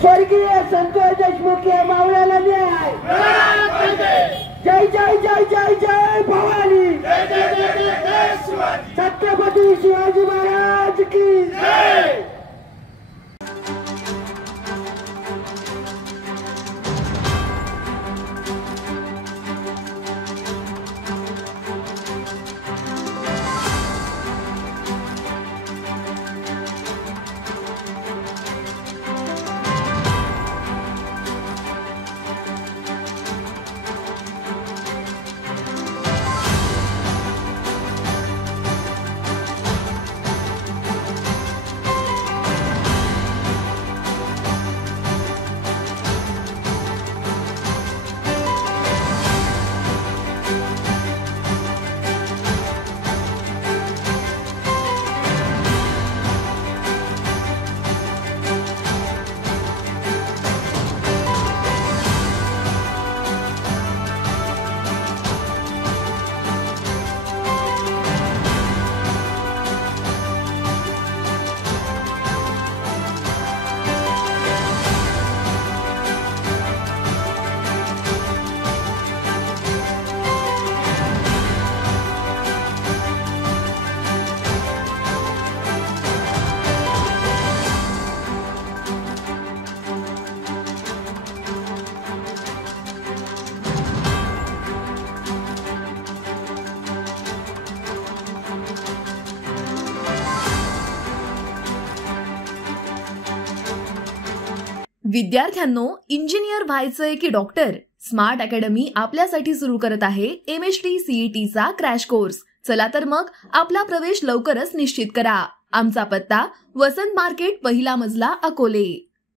स्वर्गीय संतोष देशमुख या मावळ्याला न्याय। जय जय जय जय जय भवानी, छत्रपती शिवाजी महाराज की जय। विद्यार्थ्यांनो, इंजिनियर व्हायचंय की डॉक्टर? स्मार्ट अकॅडमी आपल्यासाठी सुरू करत आहे MHT CET चा क्रॅश कोर्स। चला तर मग आपला प्रवेश लवकरच निश्चित करा। आमचा पत्ता वसंत मार्केट, पहिला मजला, अकोले।